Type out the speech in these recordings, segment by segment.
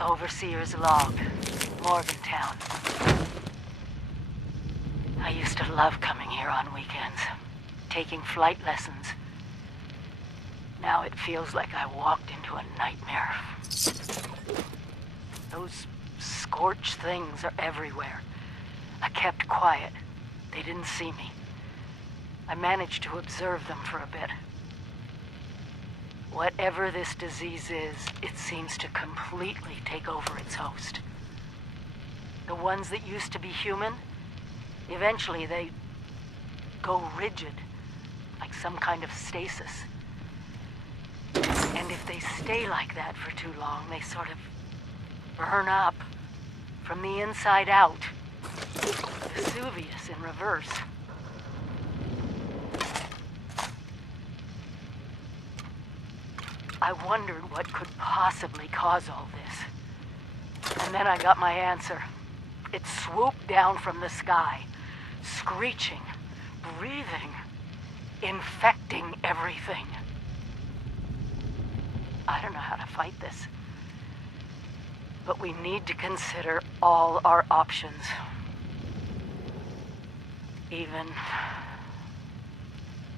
Overseer's log, Morgantown. I used to love coming here on weekends, taking flight lessons. Now it feels like I walked into a nightmare. Those scorched things are everywhere. I kept quiet. They didn't see me. I managed to observe them for a bit. Whatever this disease is, it seems to completely take over its host. The ones that used to be human, eventually they go rigid, like some kind of stasis. And if they stay like that for too long, they sort of burn up from the inside out. Vesuvius in reverse. I wondered what could possibly cause all this. And then I got my answer. It swooped down from the sky, screeching, breathing, infecting everything. I don't know how to fight this. But we need to consider all our options. Even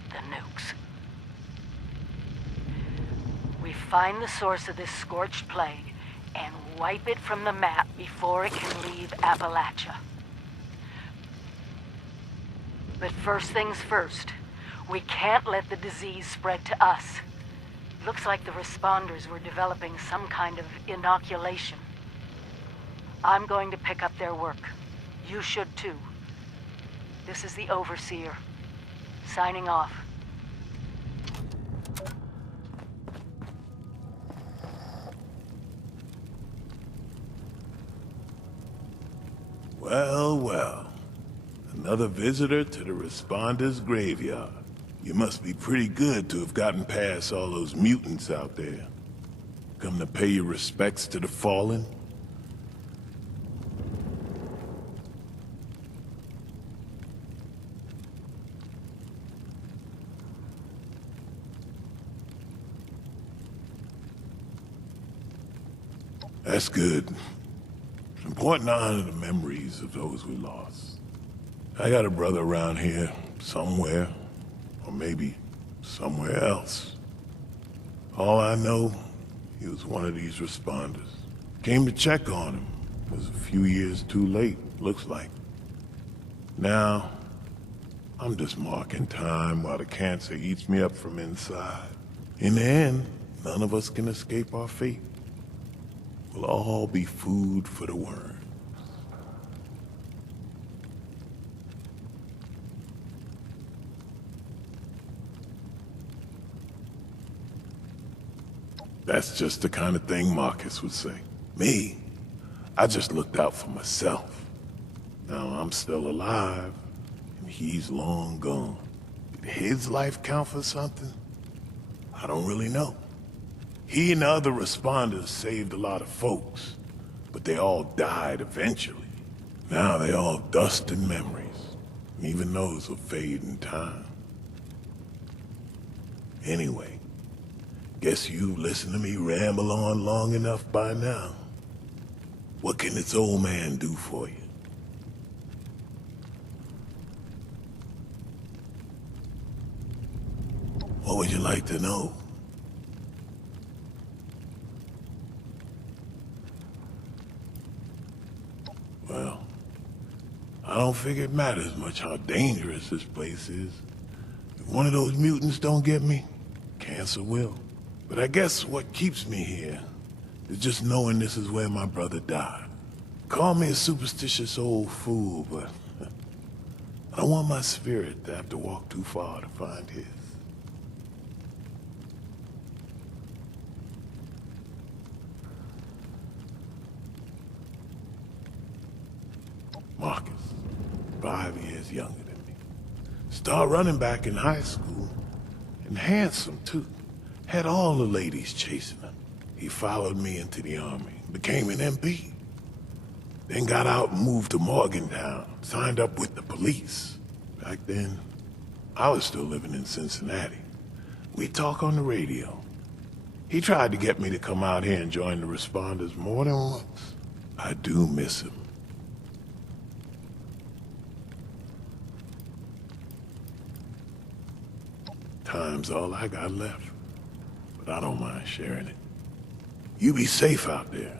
the nukes. We find the source of this scorched plague and wipe it from the map before it can leave Appalachia. But first things first, we can't let the disease spread to us. Looks like the responders were developing some kind of inoculation. I'm going to pick up their work. You should too. This is the Overseer, signing off. Well, well. Another visitor to the Responder's graveyard. You must be pretty good to have gotten past all those mutants out there. Come to pay your respects to the fallen? That's good. It's important to honor the memories of those we lost. I got a brother around here, somewhere, or maybe somewhere else. All I know, he was one of these responders. Came to check on him. Was a few years too late, looks like. Now, I'm just marking time while the cancer eats me up from inside. In the end, none of us can escape our fate. We'll all be food for the worm. That's just the kind of thing Marcus would say. Me, I just looked out for myself. Now I'm still alive, and he's long gone. Did his life count for something? I don't really know. He and the other responders saved a lot of folks, but they all died eventually. Now they all dust and memories, and even those will fade in time. Anyway, guess you've listened to me ramble on long enough by now. What can this old man do for you? What would you like to know? Well, I don't figure it matters much how dangerous this place is. If one of those mutants don't get me, cancer will. But I guess what keeps me here is just knowing this is where my brother died. Call me a superstitious old fool, but I don't want my spirit to have to walk too far to find his. Marcus, 5 years younger than me. Started running back in high school, and handsome too. Had all the ladies chasing him. He followed me into the army, became an MP. Then got out and moved to Morgantown, signed up with the police. Back then, I was still living in Cincinnati. We'd talk on the radio. He tried to get me to come out here and join the responders more than once. I do miss him. Time's all I got left, but I don't mind sharing it. You be safe out there.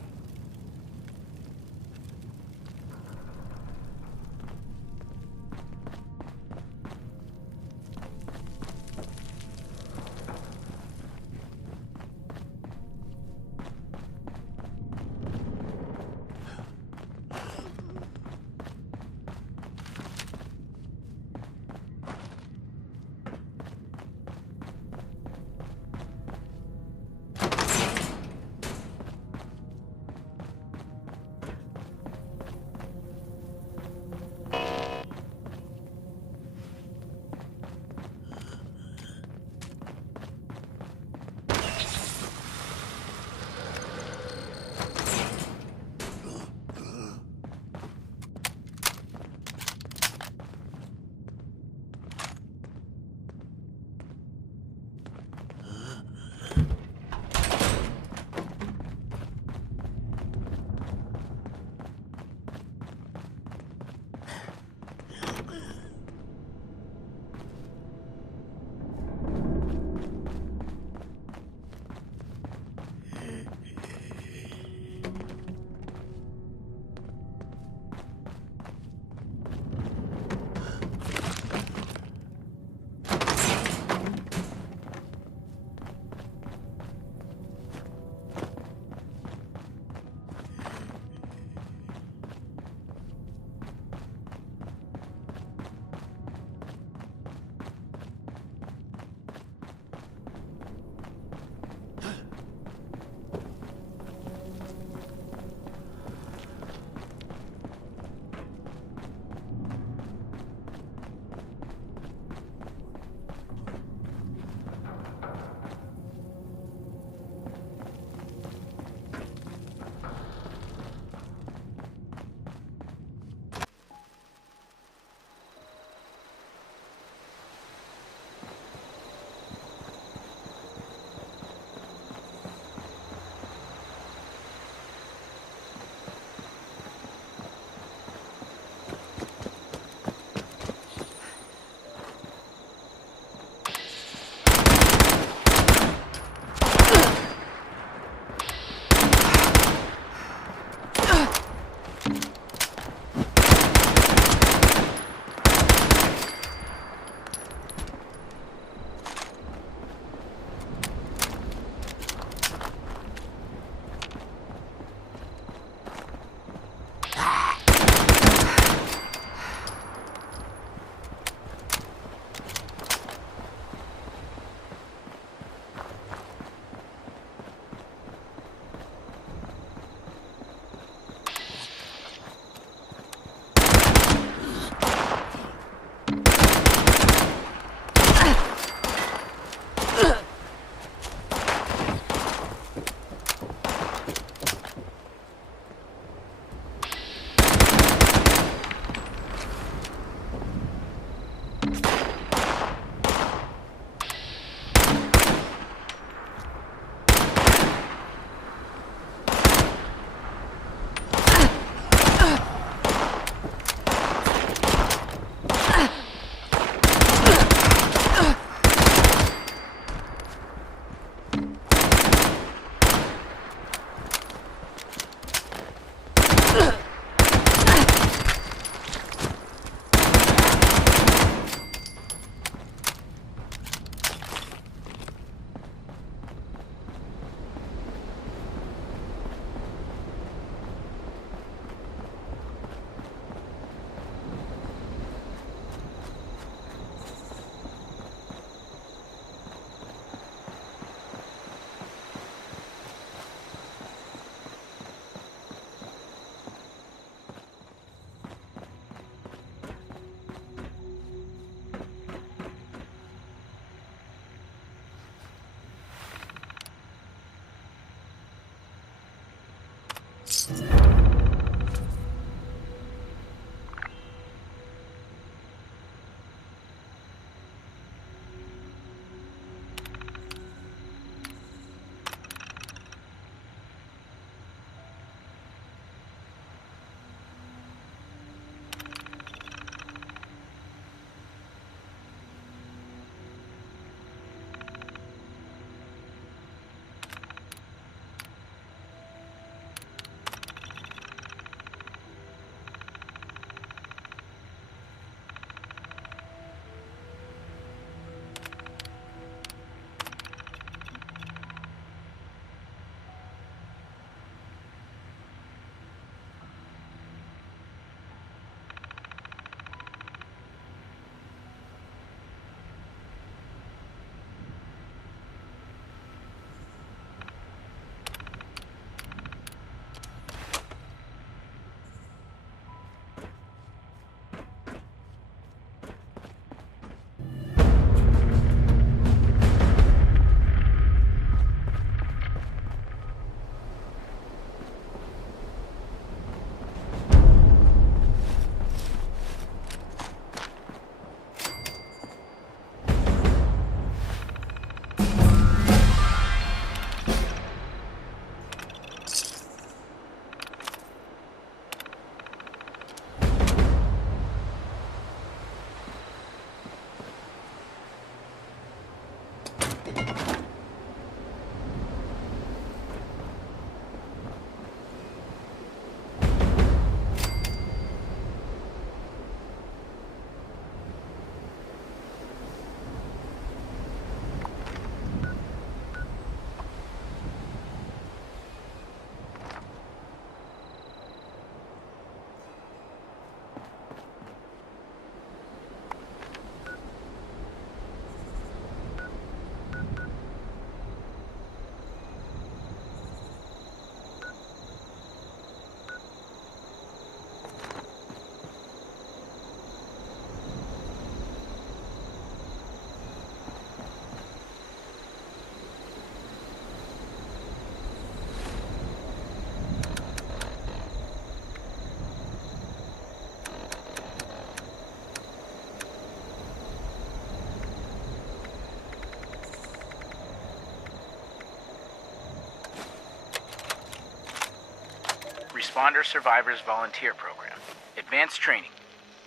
Responder Survivors Volunteer Program. Advanced Training.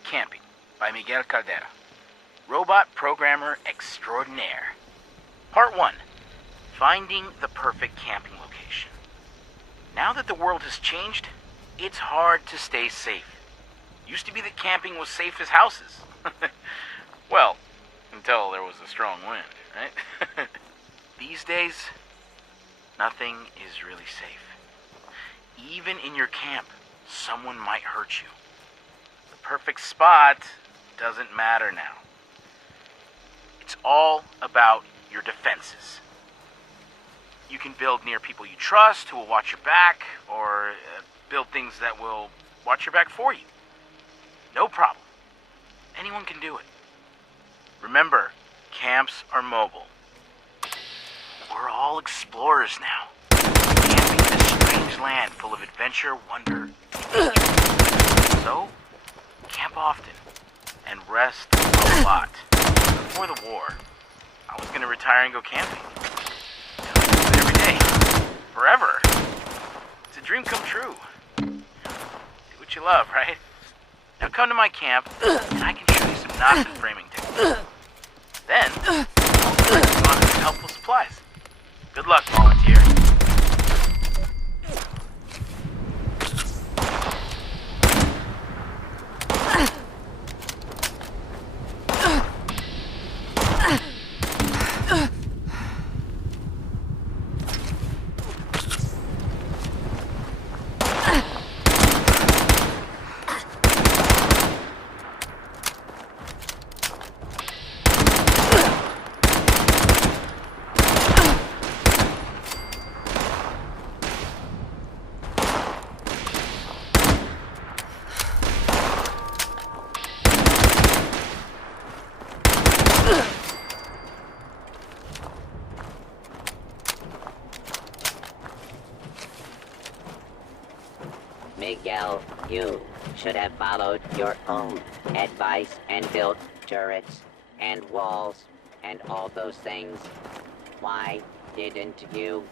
Camping by Miguel Caldera. Robot Programmer Extraordinaire. Part 1. Finding the perfect camping location. Now that the world has changed, it's hard to stay safe. Used to be that camping was safe as houses. Well, until there was a strong wind, right? These days, nothing is really safe. Even in your camp, someone might hurt you. The perfect spot doesn't matter now. It's all about your defenses. You can build near people you trust who will watch your back, or build things that will watch your back for you. No problem. Anyone can do it. Remember, camps are mobile. We're all explorers now, camping in this strange land full of adventure, wonder, and danger. So, camp often, and rest a lot. Before the war, I was gonna retire and go camping. I do it every day, forever. It's a dream come true. Do what you love, right? Now come to my camp, and I can show you some knots and framing techniques. Then, I'll bring you on some helpful supplies. Good luck, volunteer. Miguel, you should have followed your own advice and built turrets and walls and all those things. Why didn't you?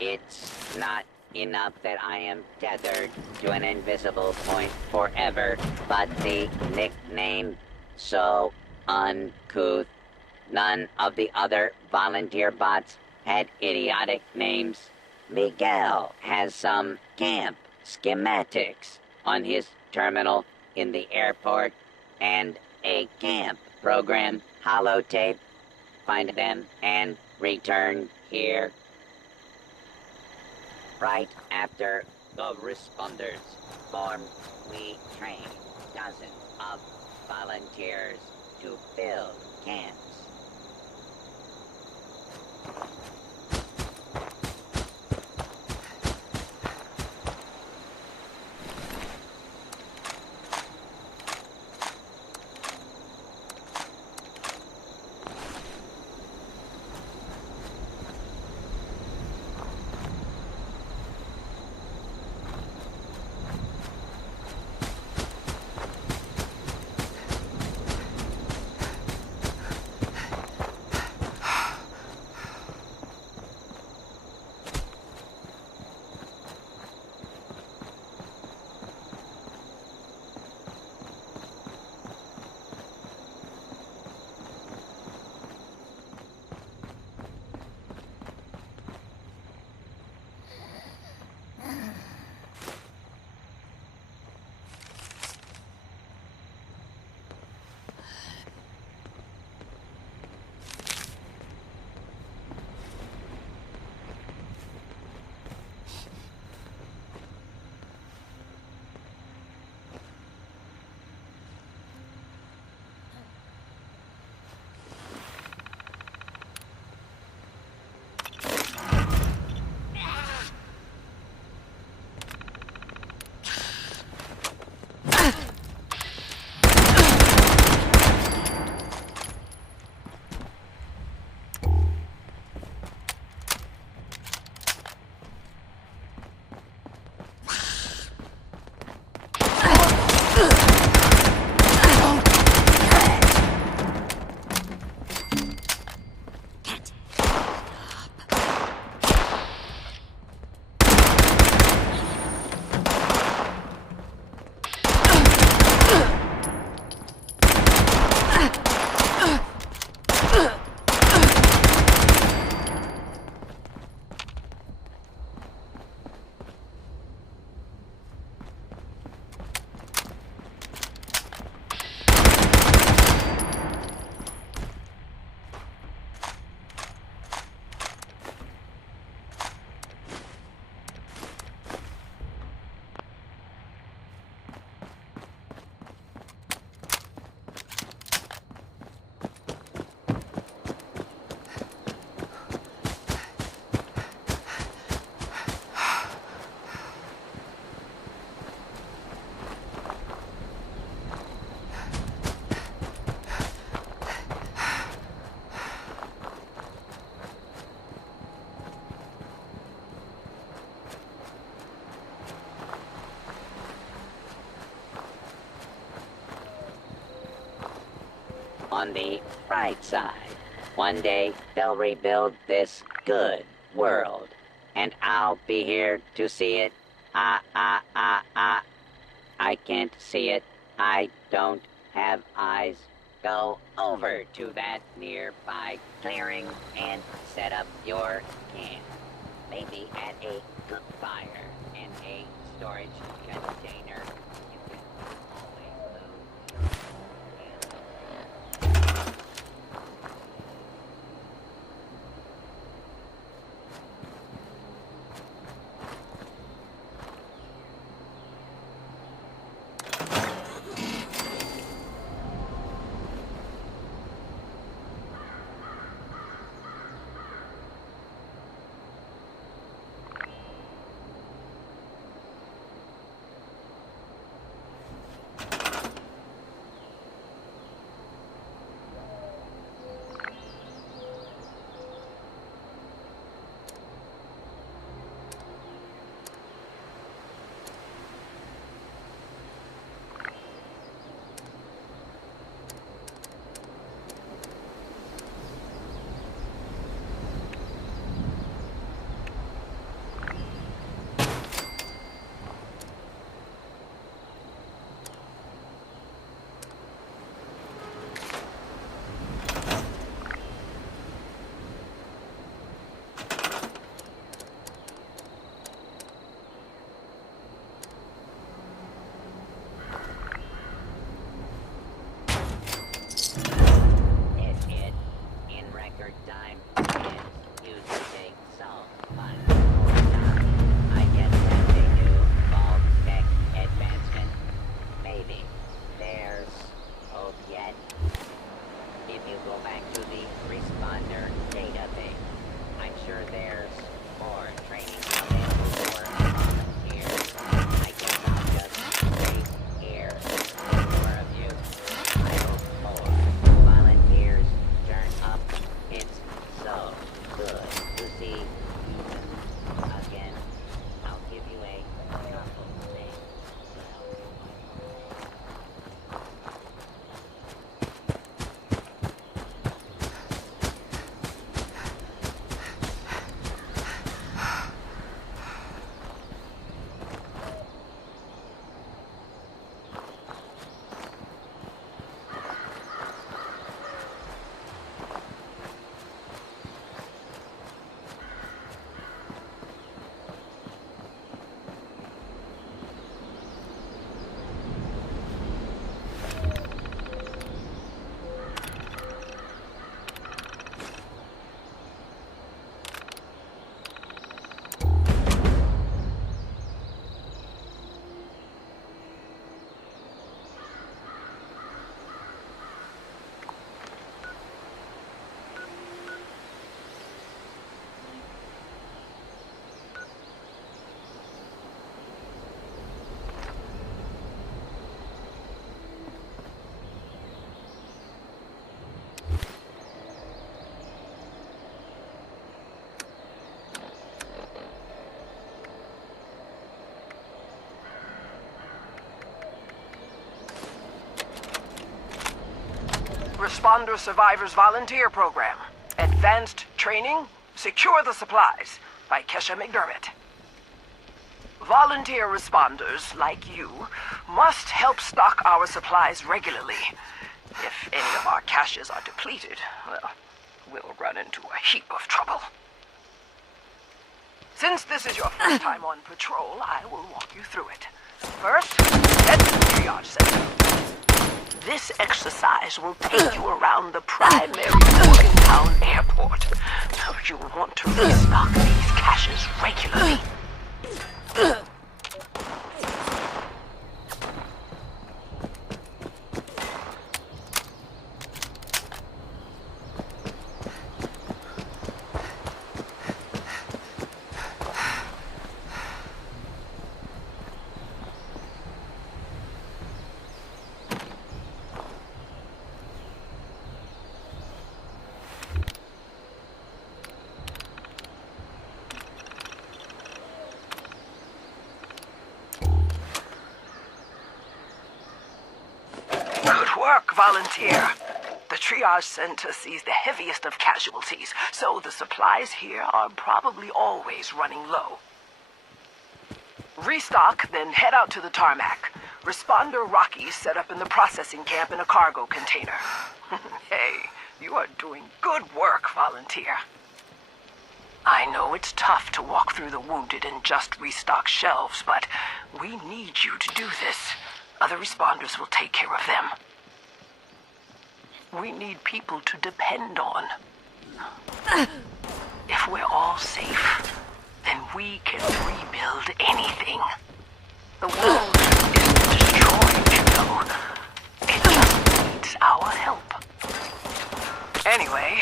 It's not enough that I am tethered to an invisible point forever, but the nickname so uncouth. None of the other volunteer bots had idiotic names. Miguel has some camp schematics on his terminal in the airport and a camp program holotape. Find them and return here. Right after the responders form, we train dozens of volunteers to build camps. on the bright side. One day, they'll rebuild this good world. And I'll be here to see it. I can't see it. I don't have eyes. Go over to that nearby clearing and set up your camp. Maybe at a campfire and a storage container. You can always move your camp. Responder Survivors Volunteer Program. Advanced Training, Secure the Supplies by Kesha McDermott. Volunteer responders, like you, must help stock our supplies regularly. If any of our caches are depleted, well, we'll run into a heap of trouble. Since this is your first time on patrol, I will walk you through it. First, head to the triage center. This exercise will take you around the primary Morgantown airport. You'll want to restock these caches regularly. Good work, volunteer. The triage center sees the heaviest of casualties, so the supplies here are probably always running low. Restock, then head out to the tarmac. Responder Rocky's set up in the processing camp in a cargo container. Hey, you are doing good work, volunteer. I know it's tough to walk through the wounded and just restock shelves, but we need you to do this. Other responders will take care of them. We need people to depend on. If we're all safe, then we can rebuild anything. The world isn't destroyed, you know. It just needs our help. Anyway,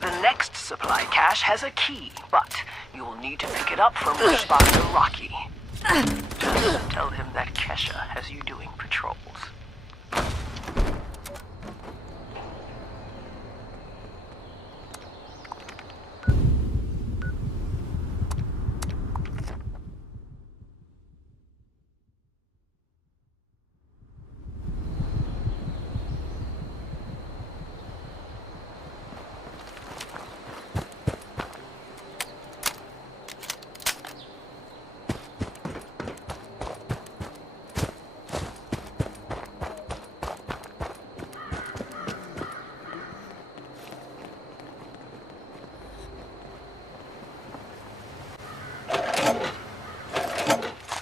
the next supply cache has a key, but you'll need to pick it up from Responder Rocky. Just tell him that Kesha has you doing patrols.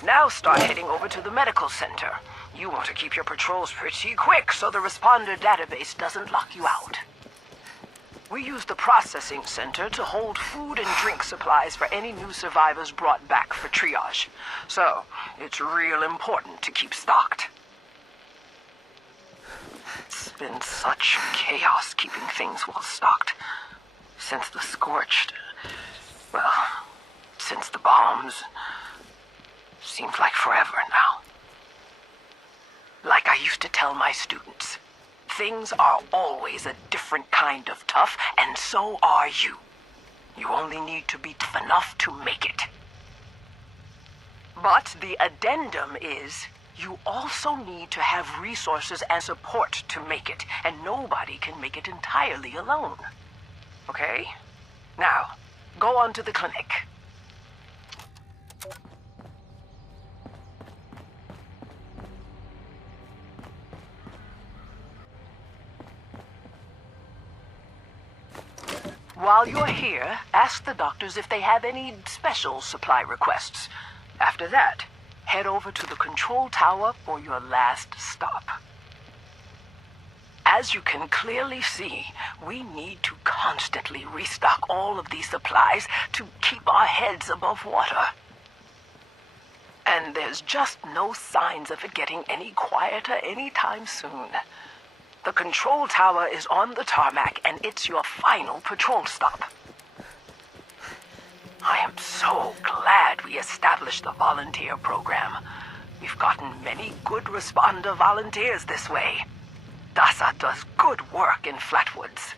Now start heading over to the medical center. You want to keep your patrols pretty quick so the responder database doesn't lock you out. We use the processing center to hold food and drink supplies for any new survivors brought back for triage. So, it's real important to keep stocked. It's been such chaos keeping things well stocked. Since the Scorched... well, since the bombs... seems like forever now. Like I used to tell my students, things are always a different kind of tough, and so are you. You only need to be tough enough to make it. But the addendum is, you also need to have resources and support to make it, and nobody can make it entirely alone. Okay? Now, go on to the clinic. While you're here, ask the doctors if they have any special supply requests. After that, head over to the control tower for your last stop. As you can clearly see, we need to constantly restock all of these supplies to keep our heads above water. And there's just no signs of it getting any quieter anytime soon. The control tower is on the tarmac, and it's your final patrol stop. I am so glad we established the volunteer program. We've gotten many good responder volunteers this way. DASA does good work in Flatwoods.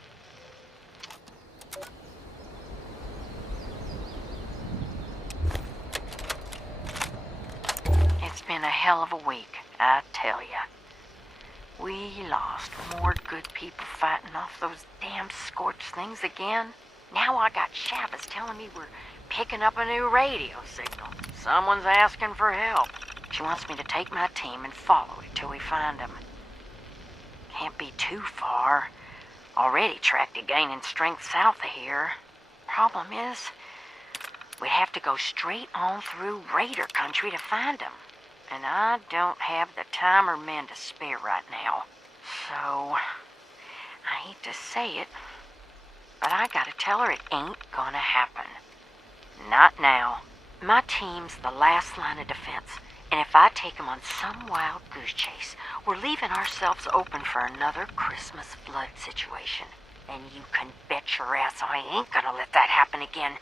It's been a hell of a week, I tell ya. We lost more good people fighting off those damn Scorched things again. Now I got Shabbos telling me we're picking up a new radio signal. Someone's asking for help. She wants me to take my team and follow it till we find them. Can't be too far. Already tracked it gaining strength south of here. Problem is, we'd have to go straight on through Raider country to find them. And I don't have the time or men to spare right now. So, I hate to say it, but I gotta tell her it ain't gonna happen. Not now. My team's the last line of defense, and if I take them on some wild goose chase, we're leaving ourselves open for another Christmas flood situation. And you can bet your ass I ain't gonna let that happen again,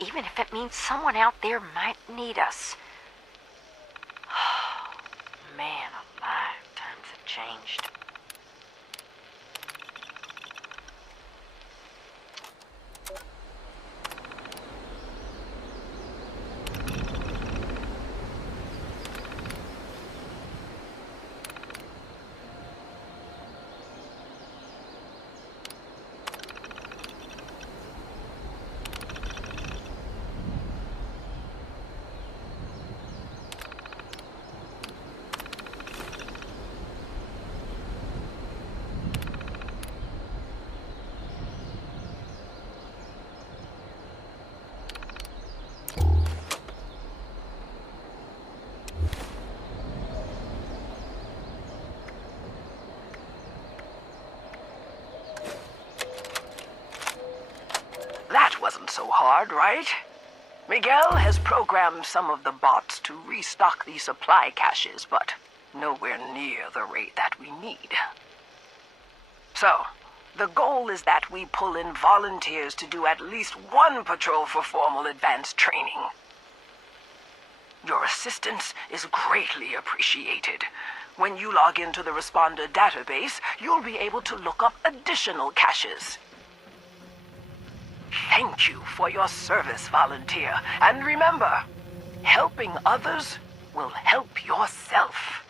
even if it means someone out there might need us. Man alive, times have changed. so hard, right? Miguel has programmed some of the bots to restock the supply caches, but nowhere near the rate that we need. So, the goal is that we pull in volunteers to do at least one patrol for formal advanced training. Your assistance is greatly appreciated. When you log into the Responder database, you'll be able to look up additional caches. Thank you for your service, volunteer. And remember, helping others will help yourself.